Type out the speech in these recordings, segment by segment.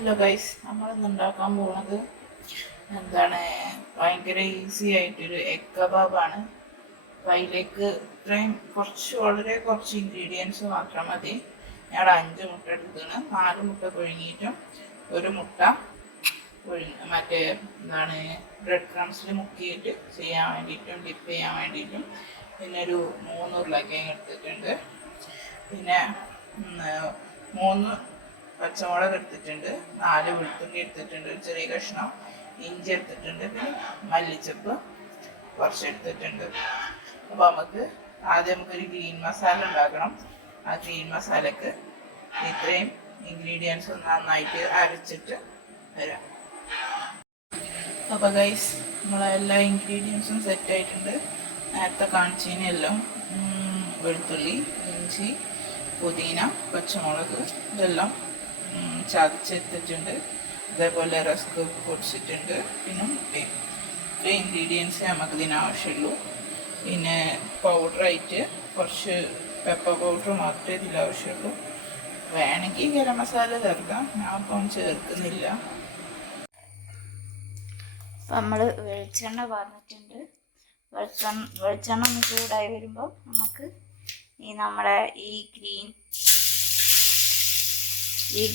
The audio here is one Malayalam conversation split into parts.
ഹലോ ഗൈസ്, നമ്മളിന്ന് ഉണ്ടാക്കാൻ പോകുന്നത് എന്താണ് ഭയങ്കര ഈസി ആയിട്ടൊരു എഗ് കബാബാണ്. അപ്പം അതിലേക്ക് ഇത്രയും വളരെ കുറച്ച് ഇൻഗ്രീഡിയൻസ് മാത്രം മതി. ഞാൻ 5 മുട്ട എടുത്താണ്. 4 മുട്ട പുഴുങ്ങിയിട്ടും ഒരു മുട്ട ബ്രെഡ് ക്രംസിൽ മുക്കിയിട്ട് ചെയ്യാൻ വേണ്ടിയിട്ടും ഡിപ്പ് ചെയ്യാൻ വേണ്ടിയിട്ടും പിന്നെ ഒരു 3 ഉരുളക്കിഴങ്ങ് എടുത്തിട്ടുണ്ട്. പിന്നെ 3 പച്ചമുളക് എടുത്തിട്ടുണ്ട്, 4 വെളുത്തുള്ളി എടുത്തിട്ടുണ്ട്, ഒരു ചെറിയ കഷ്ണം ഇഞ്ചി എടുത്തിട്ടുണ്ട്, പിന്നെ മല്ലിച്ചപ്പ് കുറച്ച് എടുത്തിട്ടുണ്ട്. അപ്പോൾ ആദ്യം നമുക്കൊരു ഗ്രീൻ മസാല ഉണ്ടാക്കണം. ആ ഗ്രീൻ മസാലക്ക് ഇത്രയും ഇൻഗ്രീഡിയൻസ് നന്നായിട്ട് അരച്ചിട്ട് വരാം. അപ്പോൾ ഗൈസ്, എല്ലാ ഇൻഗ്രീഡിയൻസും സെറ്റ് ആയിട്ടുണ്ട്. നേരത്തെ കാണിച്ചതിനെല്ലാം വെളുത്തുള്ളി, ഇഞ്ചി, പുതിന, പച്ചമുളക് ഇതെല്ലാം ചതച്ചെടുത്തിട്ടുണ്ട്. അതേപോലെ റസ്ക് പൊടിച്ചിട്ടുണ്ട്. പിന്നെ മുട്ടയും. ഇത്രയും ഇൻഗ്രീഡിയൻസ് നമുക്ക് ഇതിനാവശ്യമുള്ളൂ. പിന്നെ പൗഡറായിട്ട് കുറച്ച് പെപ്പർ പൗഡർ മാത്രമേ ഇതിലാവശ്യമുള്ളൂ. വേണമെങ്കിൽ ഗരം മസാല ചേർക്കാം, ഞാൻ അപ്പം ചേർക്കുന്നില്ല. അപ്പം നമ്മൾ വെളിച്ചെണ്ണ പറഞ്ഞിട്ടുണ്ട്. വെളിച്ചെണ്ണ ഒന്ന് ചൂടായി വരുമ്പോൾ നമുക്ക് നമ്മുടെ ഈ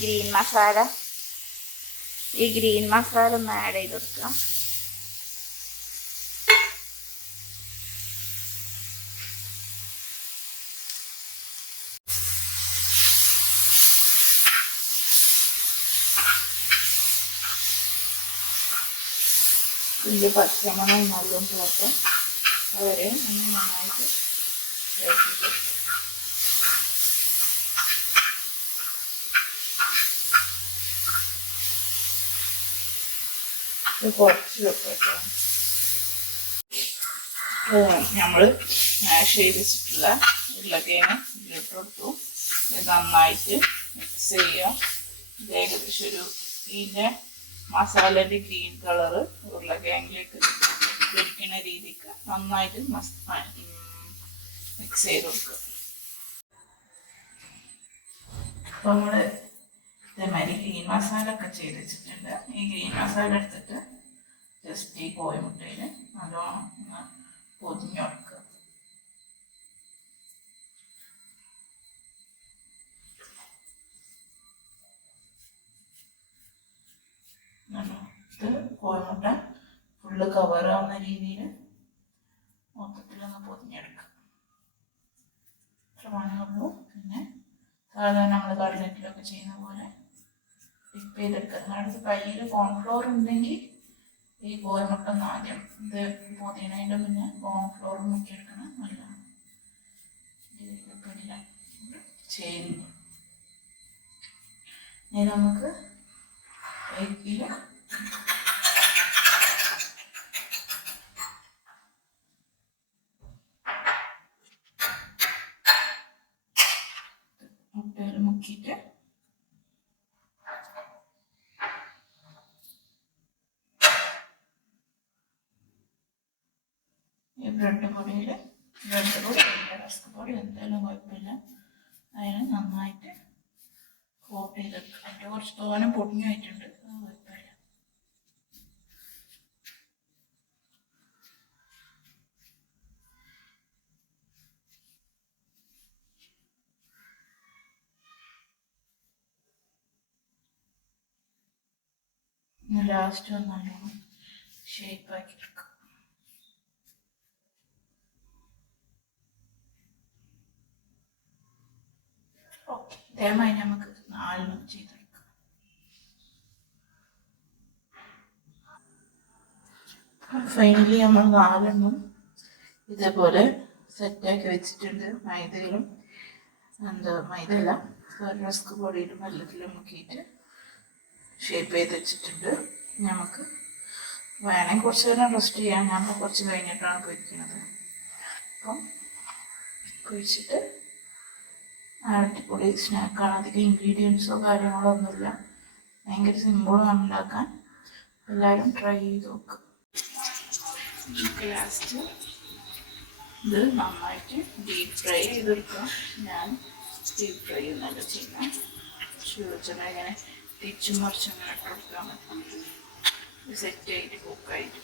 ഗ്രീൻ മസാല ഒന്ന് ആഡ് ചെയ്ത് കൊടുക്കാം. ഇതിൻ്റെ പച്ചമണം നല്ലോണം പോട്ടെ അവരെ നന്നായിട്ട് ഇളക്കിക്കൊടുക്കും. കുറച്ച് വെക്കട്ടോ. നമ്മൾ മാഷ് ചെയ്ത് വെച്ചിട്ടുള്ള ഉരുളക്കിഴങ്ങ് ഇതിലിട്ട് കൊടുത്തു. ഇത് നന്നായിട്ട് മിക്സ് ചെയ്യുക. ഇത് ഏകദേശം ഇതിൻ്റെ മസാലയുടെ ഗ്രീൻ കളറ് ഉരുളക്കിഴങ്ങിലേക്ക് പിടിക്കുന്ന രീതിക്ക് നന്നായിട്ട് മിക്സ് ചെയ്ത് കൊടുക്കുക. അപ്പോൾ നമ്മൾ ഇതേമാതിരി ഗ്രീൻ മസാല ഒക്കെ ചെയ്ത് വെച്ചിട്ടുണ്ട്. ഈ ഗ്രീൻ മസാല എടുത്തിട്ട് ജസ്റ്റ് ഈ കോഴിമുട്ടയിൽ നല്ലോണം പൊതിഞ്ഞ് കൊടുക്കുക. ഇത് കോഴിമുട്ട ഫുള്ള് കവറാവുന്ന രീതിയിൽ മൊത്തത്തിലൊന്ന് പൊതിഞ്ഞെടുക്കുക. ഇത്ര പണിയുള്ളൂ. പിന്നെ സാധാരണ നമ്മൾ കട്ലറ്റിലൊക്കെ ചെയ്യുന്ന പോലെ ഡിപ്പ് ചെയ്തെടുക്കുക. നിങ്ങളുടെ കയ്യിൽ കോൺഫ്ലോർ ഉണ്ടെങ്കിൽ ഈ കോഴിമുട്ട ആദ്യം ഇത് പൊതിയണതിൻ്റെ മുന്നേ കോൺഫ്ലോർ മുക്കിയെടുക്കണം. നല്ലതാണ്. ഇതിലെല്ലാം ചെയ്യുന്നു. ഇനി നമുക്ക് എഗ്ഗിൽ മുട്ടയിൽ മുക്കിയിട്ട് ഈ ബ്രെഡ് പൊടി റസ്ക് പൊടി എന്തായാലും കുഴപ്പമില്ല, അതിന് നന്നായിട്ട് കോട്ട് ചെയ്തെടുക്കുക. അതിൻ്റെ കുറച്ച് തോനെ പൊടിഞ്ഞു പോയിട്ടുണ്ട്, അത് കുഴപ്പമില്ല. ലാസ്റ്റ് നല്ലോണം ഷേപ്പാക്കി എടുക്കുക. ഓക്കെ, ഇതേമായി നമുക്ക് 4 ചെയ്തെടുക്കാം. ഫൈനലി നമ്മൾ 4 ഇതേപോലെ സെറ്റാക്കി വെച്ചിട്ടുണ്ട്. മൈദയല്ല, റസ്ക് പൊടിയിട്ട് വെള്ളത്തിൽ മുക്കിയിട്ട് ഷേപ്പ് ചെയ്ത് വെച്ചിട്ടുണ്ട്. നമുക്ക് വേണമെങ്കിൽ കുറച്ച് നേരം റെസ്റ്റ് ചെയ്യാം. ഞാൻ കുറച്ച് കഴിഞ്ഞിട്ടാണ് പൊരിക്കുന്നത്. അപ്പം പൊരിച്ചിട്ട് അടിപൊളി സ്നാക്കാണ്. അധികം ഇൻഗ്രീഡിയൻസോ കാര്യങ്ങളോ ഒന്നുമില്ല, ഭയങ്കര സിമ്പിളാണ് ഉണ്ടാക്കാൻ. എല്ലാവരും ട്രൈ ചെയ്ത് നോക്കുക. ലാസ്റ്റ് ഇത് നന്നായിട്ട് ഡീപ്പ് ഫ്രൈ ചെയ്തെടുക്കുക. ഞാൻ ഡീപ്പ് ഫ്രൈ ഒന്നല്ല ചെയ്യുന്നത്. വെളിച്ചെണ്ണ ഇങ്ങനെ തിരിച്ചും മറിച്ചും അങ്ങനെ ഇട്ട് കൊടുത്താൽ മതി. സെറ്റ് ആയിട്ട് കുക്കായിട്ട്